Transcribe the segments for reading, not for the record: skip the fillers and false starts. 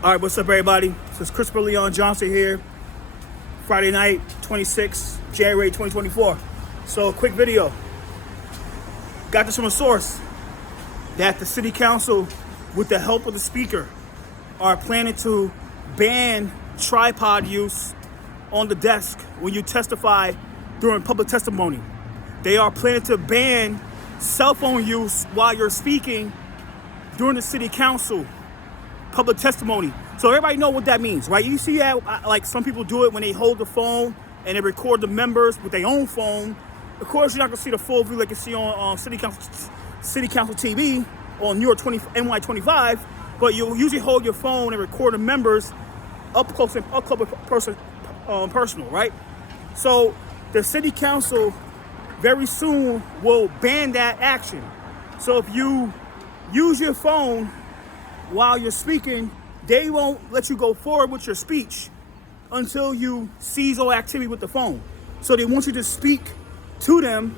All right, what's up, everybody? This is Christopher Leon Johnson here. Friday night, 26 January 2024. So, a quick video. Got this from a source that the city council, with the help of the speaker, are planning to ban tripod use on the desk when you testify during public testimony. They are planning to ban cell phone use while you're speaking during the city council public testimony. So everybody know what that means, right? You see that, like, some people do it when they hold the phone and they record the members with their own phone. Of course, you're not gonna see the full view like you see on city council TV on NY25, but you'll usually hold your phone and record the members up close and personal, right? So the city council very soon will ban that action. So if you use your phone while you're speaking, they won't let you go forward with your speech until you cease all activity with the phone. So they want you to speak to them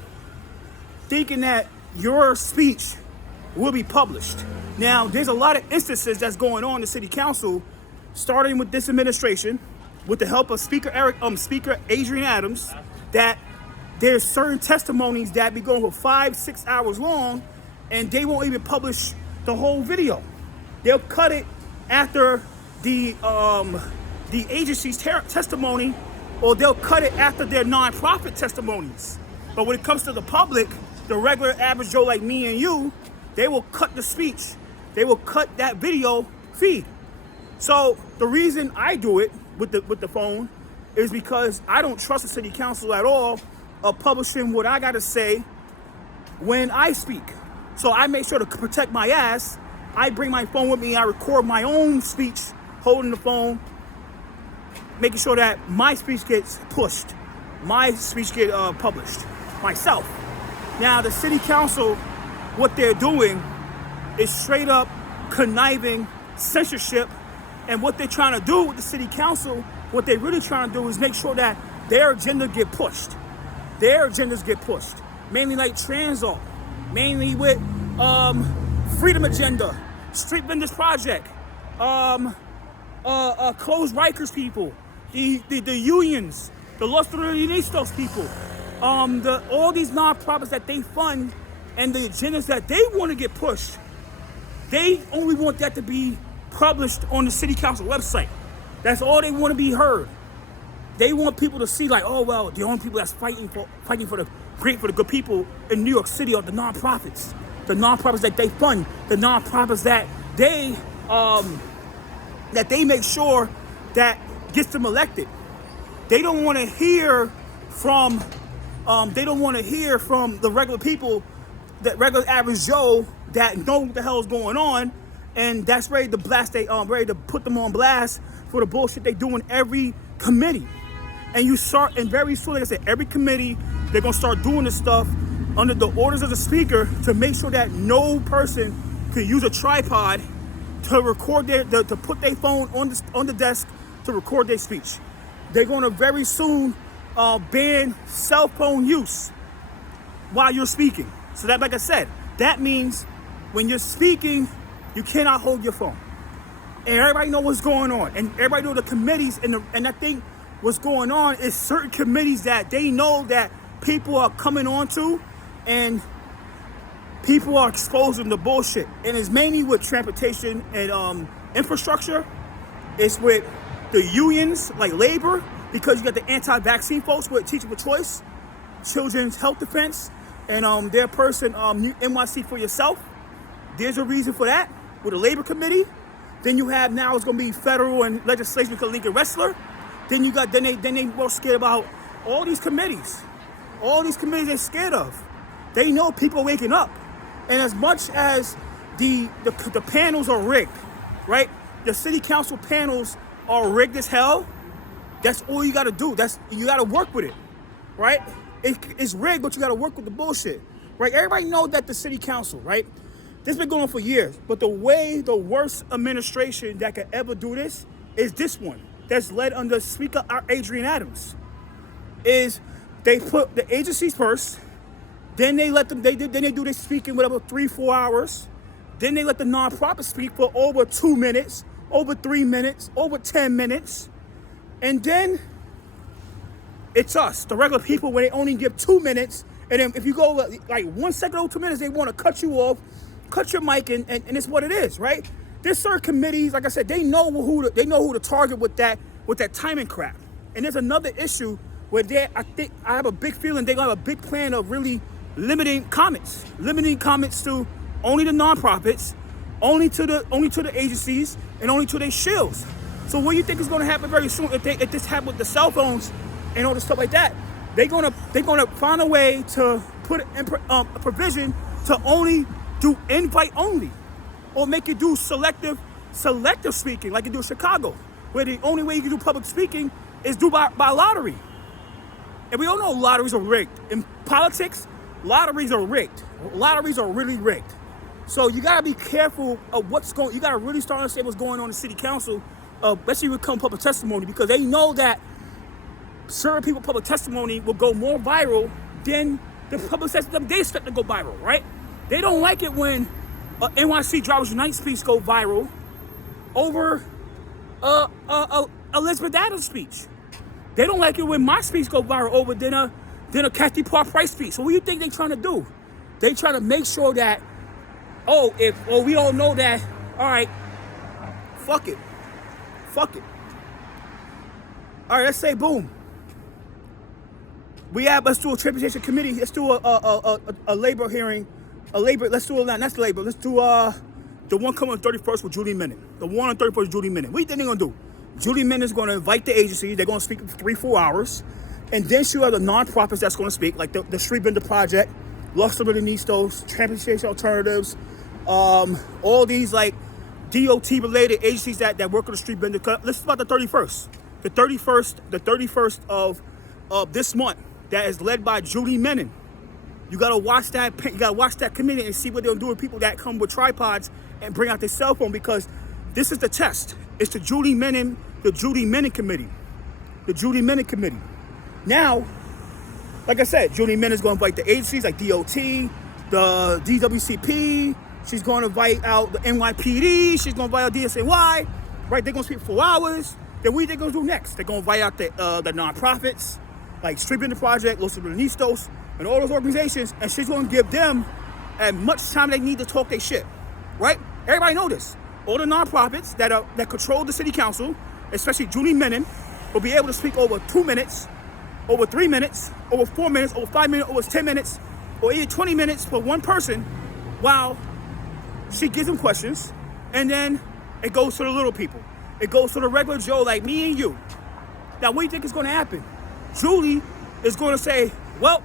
thinking that your speech will be published. Now, there's a lot of instances that's going on in the city council, starting with this administration, with the help of Speaker Adrian Adams, that there's certain testimonies that be going for 5-6 hours long, and they won't even publish the whole video. They'll cut it after the agency's testimony, or they'll cut it after their nonprofit testimonies. But when it comes to the public, the regular average Joe like me and you, they will cut the speech. They will cut that video feed. So the reason I do it with the phone is because I don't trust the city council at all of publishing what I gotta say when I speak. So I make sure to protect my ass. I bring my phone with me, I record my own speech, holding the phone, making sure that my speech gets pushed, my speech gets published, myself. Now, the city council, what they're doing is straight up conniving censorship, and what they're trying to do with the city council, what they're really trying to do is make sure that their agenda get pushed. Their agendas get pushed, mainly like Transalt, mainly with Freedom Agenda, Street Vendors Project, Closed Rikers people, the unions, the Los Terroristas people, all these nonprofits that they fund and the agendas that they want to get pushed, they only want that to be published on the city council website. That's all they want to be heard. They want people to see, like, oh well, the only people that's fighting for the good people in New York City are the nonprofits that they fund, the nonprofits that they make sure that gets them elected. They don't want to hear from the regular people, that regular average Joe that know what the hell is going on, and that's ready to ready to put them on blast for the bullshit they do in every committee. And very soon, like I said, every committee, they're gonna start doing this stuff under the orders of the speaker to make sure that no person can use a tripod to record to put their phone on the desk to record their speech. They're gonna very soon ban cell phone use while you're speaking. So that, like I said, that means when you're speaking, you cannot hold your phone. And everybody know what's going on, and everybody know the committees, and I think what's going on is certain committees that they know that people are coming onto, and people are exposing the bullshit. And it's mainly with transportation and infrastructure. It's with the unions, like labor, because you got the anti-vaccine folks with Teachers with Choice, Children's Health Defense, and their person, NYC for Yourself. There's a reason for that with the labor committee. Then you have now it's gonna be federal and legislation because Lincoln Wrestler. Then you got then they more scared about all these committees. All these committees they're scared of. They know people are waking up. And as much as the panels are rigged, right? The city council panels are rigged as hell. That's all you gotta do. You gotta work with it, right? It's rigged, but you gotta work with the bullshit, right? Everybody knows that the city council, right? This has been going on for years, but the worst administration that could ever do this is this one, that's led under Speaker Adrian Adams. Is they put the agencies first, then they let them, then they do their speaking whatever 3-4 hours, then they let the nonprofit speak for over 2 minutes, over 3 minutes, over 10 minutes. And then it's us, the regular people, where they only give 2 minutes. And then if you go like 1 second over 2 minutes, they want to cut you off, cut your mic, and it's what it is, right? There's certain committees, like I said, they know who to target with that timing crap. And there's another issue where I have a big feeling they're gonna have a big plan of really limiting comments to only the nonprofits, only to the agencies, and only to their shills. So what do you think is gonna happen very soon if this happens with the cell phones and all the stuff like that? They're gonna find a way to put a provision to only do invite only, or make it do selective speaking, like you do in Chicago, where the only way you can do public speaking is do by lottery. And we all know lotteries are rigged. In politics, lotteries are rigged. Lotteries are really rigged. So you gotta be careful of you gotta really start to understand what's going on in the city council, especially when it comes to public testimony, because they know that certain people public testimony will go more viral than the public testimony they expect to go viral, right? They don't like it when NYC Drivers Unite speech go viral over Elizabeth Adams' speech. They don't like it when my speech go viral over than a Kathy Park Price speech. So what do you think they're trying to do? They try to make sure that, we all know that, all right, fuck it. All right, let's say boom. Let's do a transportation committee. Let's do a labor hearing. Let's do the one coming on 31st with Julie Menon. The one on 31st with Julie Menon. What do you think they're going to do? Julie Menon is going to invite the agency. They're going to speak for 3-4 hours. And then she'll have the nonprofits that's going to speak, like the Street Vendor Project, Los Sobrinistas, Transportation Alternatives, all these like DOT-related agencies that work on the street vendor. Let's talk about the 31st. The 31st of this month that is led by Julie Menon. You gotta watch that. You gotta watch that committee and see what they'll do with people that come with tripods and bring out their cell phone, because this is the test. It's the Julie Menon committee. The Julie Menon committee. Now, like I said, Julie Menon is gonna invite the agencies like DOT, the DWCP. She's gonna invite out the NYPD. She's gonna invite out DSNY. Right? They're gonna speak for 4 hours. Then what are they gonna do next? They're gonna invite out the nonprofits like Street Vendor Project, Los Sobrinistas, and all those organizations, and she's going to give them as much time they need to talk their shit, right? Everybody know this. All the nonprofits that control the city council, especially Julie Menon, will be able to speak over 2 minutes, over 3 minutes, over 4 minutes, over 5 minutes, over 10 minutes, or even 20 minutes for one person, while she gives them questions, and then it goes to the little people. It goes to the regular Joe like me and you. Now, what do you think is going to happen? Julie is going to say, well,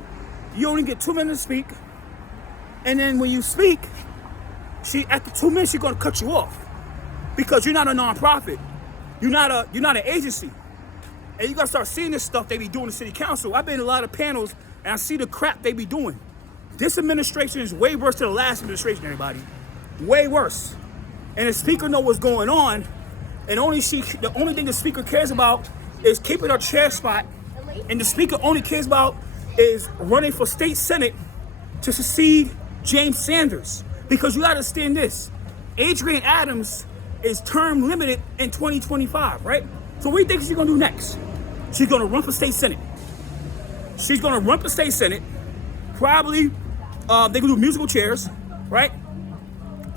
you only get 2 minutes to speak. And then when you speak, after 2 minutes, she's going to cut you off, because you're not a nonprofit. You're not an agency. And you got to start seeing this stuff they be doing in the city council. I've been in a lot of panels, and I see the crap they be doing. This administration is way worse than the last administration, everybody. Way worse. And the speaker knows what's going on, and the only thing the speaker cares about is keeping her chair spot. And the speaker only cares about is running for state senate to succeed James Sanders. Because you gotta understand this. Adrienne Adams is term limited in 2025, right? So what do you think she's gonna do next? She's gonna run for state senate. Probably, they can do musical chairs, right?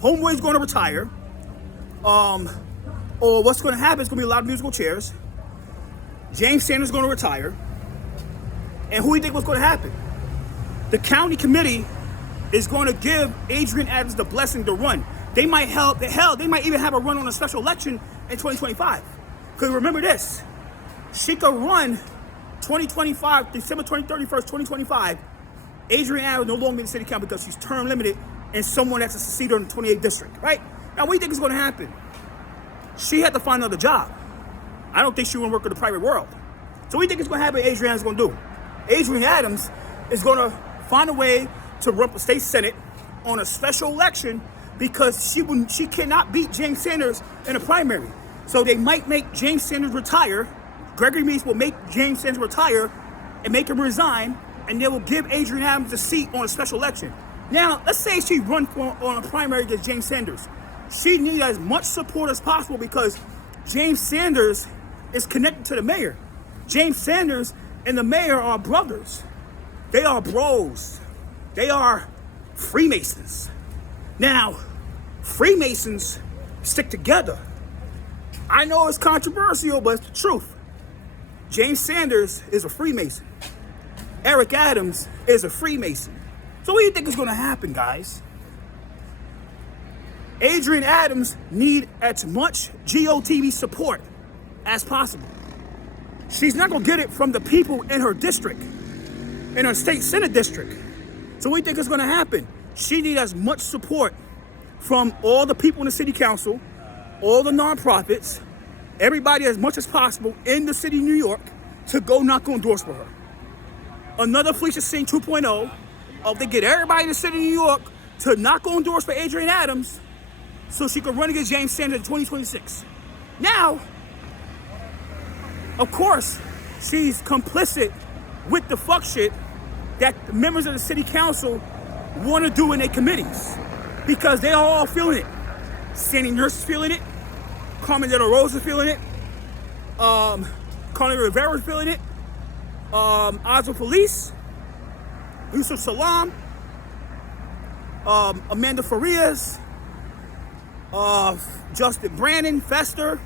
Homeboy's gonna retire. Or what's gonna happen is gonna be a lot of musical chairs. James Sanders is gonna retire. And who do you think was gonna happen? The county committee is gonna give Adrienne Adams the blessing to run. They might they might even have a run on a special election in 2025. Because remember this, she could run 2025, December 31st, 2025. Adrienne Adams no longer in the city council because she's term limited and someone that's a successor in the 28th district, right? Now, what do you think is gonna happen? She had to find another job. I don't think she will work in the private world. So what do you think is going to happen? Adrienne is going to do? Adrienne Adams is going to find a way to run for state senate on a special election, because she cannot beat James Sanders in a primary. So they might make James Sanders retire. Gregory Meeks will make James Sanders retire and make him resign, and they will give Adrienne Adams a seat on a special election. Now, let's say she runs on a primary against James Sanders. She needs as much support as possible because James Sanders is connected to the mayor. James Sanders and the mayor are brothers. They are bros. They are Freemasons. Now, Freemasons stick together. I know it's controversial, but it's the truth. James Sanders is a Freemason. Eric Adams is a Freemason. So what do you think is going to happen, guys? Adrienne Adams need as much GOTV support as possible. She's not going to get it from the people in her district, in her state Senate district. So what do you think is going to happen? She needs as much support from all the people in the city council, all the nonprofits, everybody as much as possible in the city of New York to go not go endorse for her. Another Felicia Singh 2.0 of they get everybody in the city of New York to not go endorse for Adrienne Adams so she could run against James Sanders in 2026. Now, of course, she's complicit with the fuck shit that the members of the city council want to do in their committees because they are all feeling it. Sandy Nurse is feeling it. Carmen De La Rose is feeling it. Carmen Rivera is feeling it. Oswald Police, Yusuf Salam, Amanda Farias, Justin Brandon, Fester,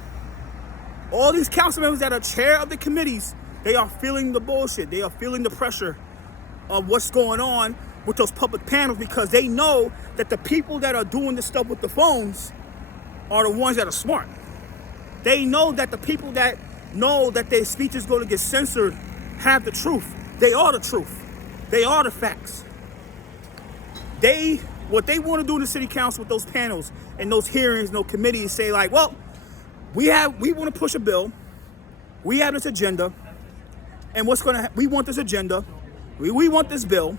all these council members that are chair of the committees, they are feeling the bullshit. They are feeling the pressure of what's going on with those public panels because they know that the people that are doing this stuff with the phones are the ones that are smart. They know that the people that know that their speech is going to get censored have the truth. They are the truth. They are the facts. What they want to do in the city council with those panels and those hearings and those committees say like, well, we want to push a bill. We have this agenda. And we want this agenda. We want this bill.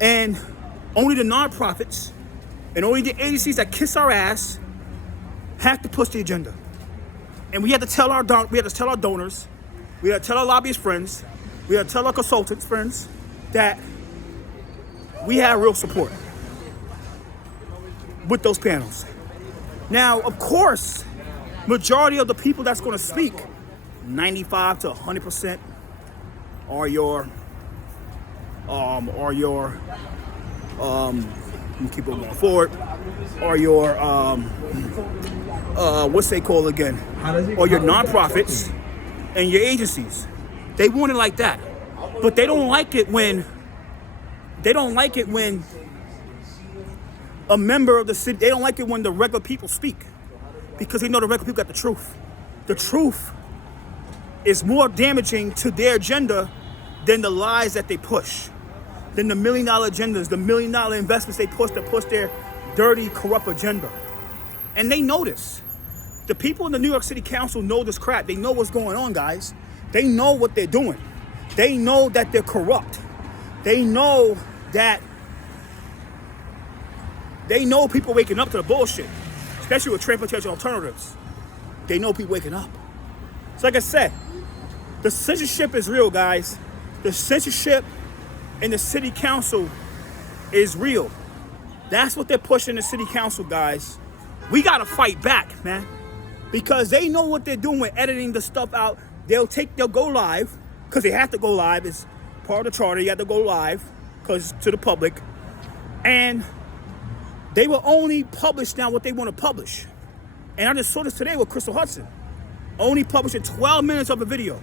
And only the nonprofits and only the agencies that kiss our ass have to push the agenda. And we have to tell our donors, we have to tell our lobbyist friends, we have to tell our consultants friends that we have real support with those panels. Now, of course, majority of the people that's going to speak, 95 to 100%, are your keep it going forward, or your what's they called again, or your nonprofits and your agencies. They want it like that, but they don't like it when a member of the city, they don't like it when the regular people speak, because they know the regular people got the truth. The truth is more damaging to their agenda than the lies that they push, than the $1 million agendas, the $1 million investments they push to push their dirty, corrupt agenda. And they know this. The people in the New York City Council know this crap. They know what's going on, guys. They know what they're doing. They know that they're corrupt. They know people waking up to the bullshit, especially with transportation alternatives. They know people waking up. So like I said, the censorship is real, guys. The censorship in the city council is real. That's what they're pushing the city council, guys. We gotta fight back, man, because they know what they're doing with editing the stuff out. They'll go live, because they have to go live. It's part of the charter. You have to go live because to the public, and they will only publish now what they want to publish. And I just saw this today with Crystal Hudson, only publishing 12 minutes of a video.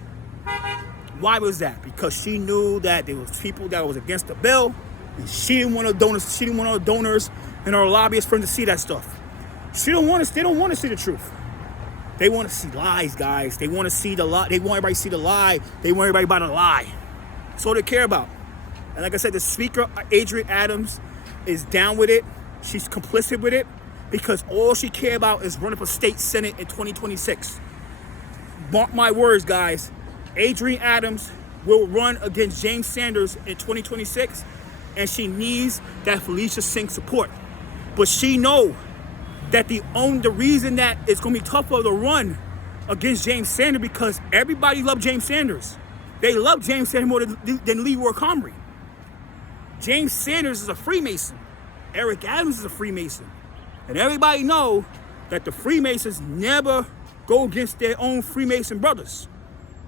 Why was that? Because she knew that there was people that was against the bill, and she didn't want donors. She didn't want our donors and our lobbyists friends to see that stuff. They don't want to see the truth. They want to see lies, guys. They want to see the lie. They want everybody to see the lie. They want everybody about the lie. That's all they care about. And like I said, the speaker, Adrienne Adams, is down with it. She's complicit with it because all she cares about is running for state senate in 2026. Mark my words, guys. Adrienne Adams will run against James Sanders in 2026, and she needs that Felicia Singh support. But she knows that the reason that it's going to be tough for her to run against James Sanders because everybody loved James Sanders. They love James Sanders more than Leroy Comrie. James Sanders is a Freemason. Eric Adams is a Freemason. And everybody know that the Freemasons never go against their own Freemason brothers,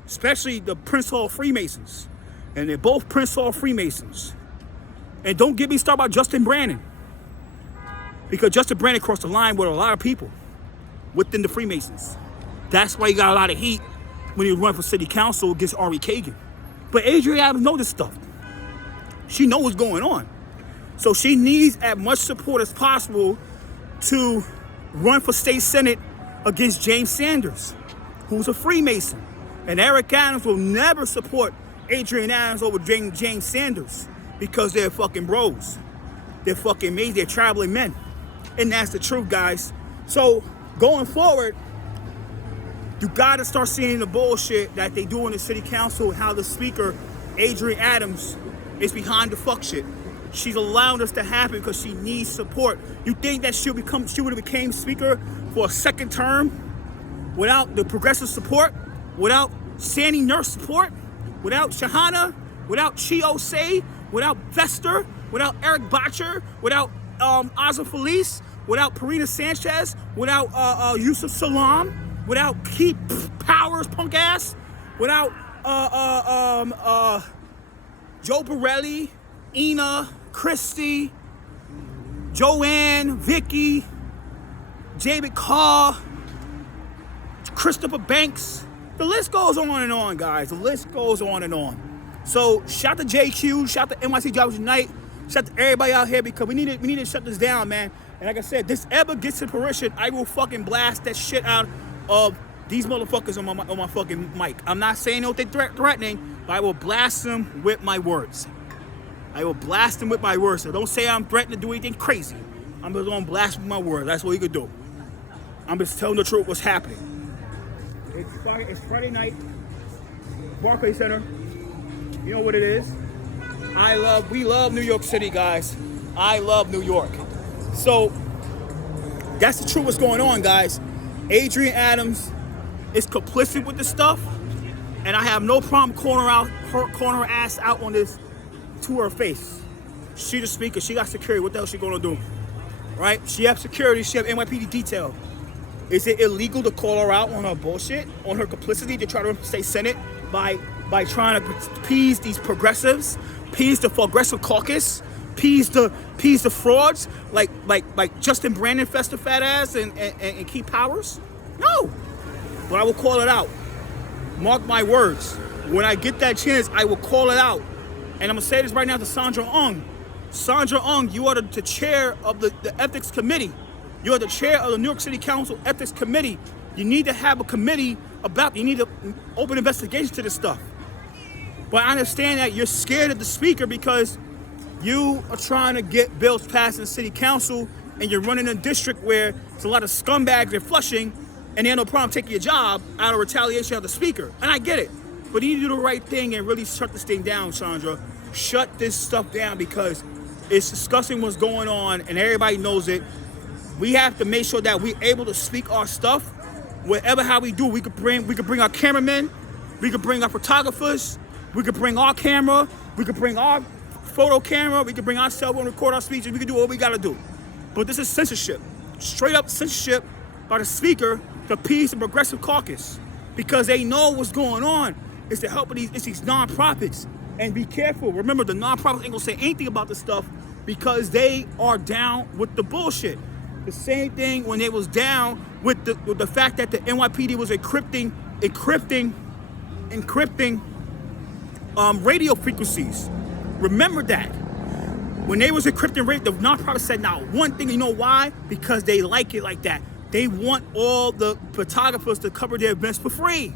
especially the Prince Hall Freemasons. And they're both Prince Hall Freemasons. And don't get me started about Justin Brandon, because Justin Brandon crossed the line with a lot of people within the Freemasons. That's why he got a lot of heat when he was running for city council against Ari Kagan. But Adrienne Adams knows this stuff. She knows what's going on. So she needs as much support as possible to run for state senate against James Sanders, who's a Freemason. And Eric Adams will never support Adrienne Adams over James Sanders because they're fucking bros. They're fucking mates. They're traveling men. And that's the truth, guys. So going forward, you gotta start seeing the bullshit that they do in the city council, how the speaker, Adrienne Adams, is behind the fuck shit. She's allowing this to happen because she needs support. You think that she would have became speaker for a second term without the progressive support, without Sandy Nurse support, without Shahana, without Chiosei, without Vester, without Eric Botcher, without Azza Felice, without Parina Sanchez, without Yusuf Salam, without Keith Powers, punk ass, without Joe Borelli, Ina, Christy, Joanne, Vicky, David Carr, Christopher Banks. The list goes on and on, guys. The list goes on and on. So shout to JQ, shout to NYC Jobs Unite, shout to everybody out here, because we need to shut this down, man. And like I said, this ever gets to fruition, I will fucking blast that shit out of these motherfuckers on my fucking mic. I'm not saying anything threatening, but I will blast them with my words. I will blast them with my words. So don't say I'm threatening to do anything crazy. I'm just gonna blast with my words. That's what you could do. I'm just telling the truth what's happening. It's Friday night, Barclays Center. You know what it is. We love New York City, guys. I love New York. So that's the truth what's going on, guys. Adrienne Adams is complicit with this stuff, and I have no problem calling her ass out on this to her face. She the speaker. She got security. What the hell is she gonna do? Right? She have security. She have NYPD detail. Is it illegal to call her out on her bullshit, on her complicity to try to stay Senate by trying to appease these progressives, appease the progressive caucus, appease the frauds like Justin Brandon, Fester fat ass, and Keith Powers? No. But I will call it out. Mark my words. When I get that chance, I will call it out. And I'm gonna say this right now to Sandra Ung. Sandra Ung, you are the chair of the ethics committee. You are the chair of the New York City Council Ethics Committee. You need to have a committee you need to open investigation to this stuff. But I understand that you're scared of the speaker because you are trying to get bills passed in the city council, and you're running a district where there's a lot of scumbags in Flushing, and they have no problem taking your job out of retaliation of the speaker. And I get it. But you need to do the right thing and really shut this thing down, Sandra. Shut this stuff down, because it's disgusting what's going on, and everybody knows it. We have to make sure that we're able to speak our stuff. Whatever how we do, we could bring our cameramen, we could bring our photographers, we could bring our camera, we could bring our photo camera, we could bring our cell phone, record our speeches, we could do what we gotta do. But this is censorship. Straight up censorship by the speaker to appease the progressive caucus, because they know what's going on. It's to help these nonprofits. And be careful. Remember, the nonprofits ain't gonna say anything about this stuff because they are down with the bullshit. The same thing when they was down with the fact that the NYPD was encrypting radio frequencies. Remember that. When they was encrypting radio, the nonprofit said not one thing. You know why? Because they like it like that. They want all the photographers to cover their events for free.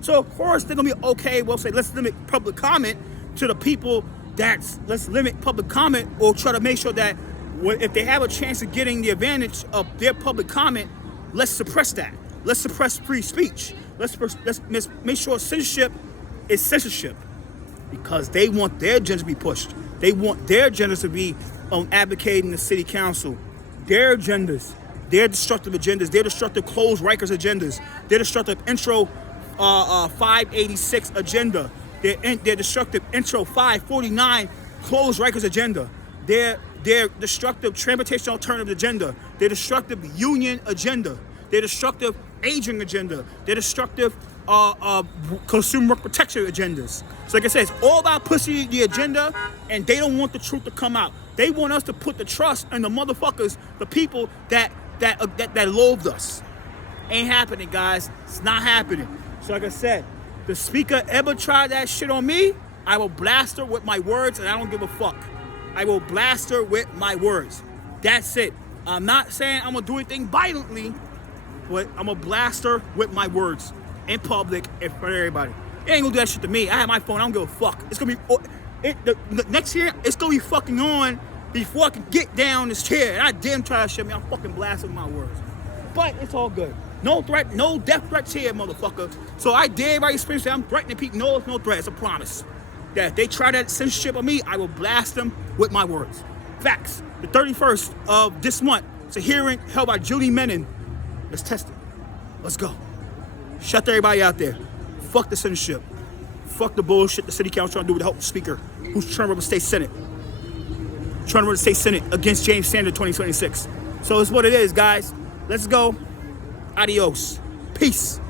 So of course they're gonna be okay. We'll say let's limit public comment to the people. Let's limit public comment, or try to make sure that if they have a chance of getting the advantage of their public comment, let's suppress that. Let's suppress free speech. Let's make sure censorship is censorship, because they want their agenda to be pushed. They want their agendas to be advocating the city council. Their agendas, their destructive agendas, their destructive closed Rikers agendas, their destructive intro 586 agenda, their destructive intro 549 closed Rikers agenda, their their destructive transportation alternative agenda, their destructive union agenda, their destructive aging agenda, their destructive consumer protection agendas. So like I said, it's all about pushing the agenda, and they don't want the truth to come out. They want us to put the trust in the motherfuckers, the people that loathed us. Ain't happening, guys. It's not happening. So like I said, the speaker ever tried that shit on me, I will blast her with my words, and I don't give a fuck. I will blast her with my words. That's it. I'm not saying I'm gonna do anything violently, but I'm gonna blast her with my words in public in front of everybody. It ain't gonna do that shit to me. I have my phone. I don't give a fuck. It's gonna be the next year. It's gonna be fucking on before I can get down this chair. And I damn try to shut me. I'm fucking blasting my words. But it's all good. No threat, no death threats here, motherfucker. So I dare everybody experience that I'm threatening people. No, it's no threat. It's a promise. That if they try that censorship on me, I will blast them with my words. Facts. The 31st of this month, it's a hearing held by Judy Menon. Let's test it. Let's go. Shut everybody out there. Fuck the censorship. Fuck the bullshit the city council trying to do with the Hope Speaker, who's trying to run the state senate. Trying to run the state senate against James Sanders 2026. So it's what it is, guys. Let's go. Adios. Peace.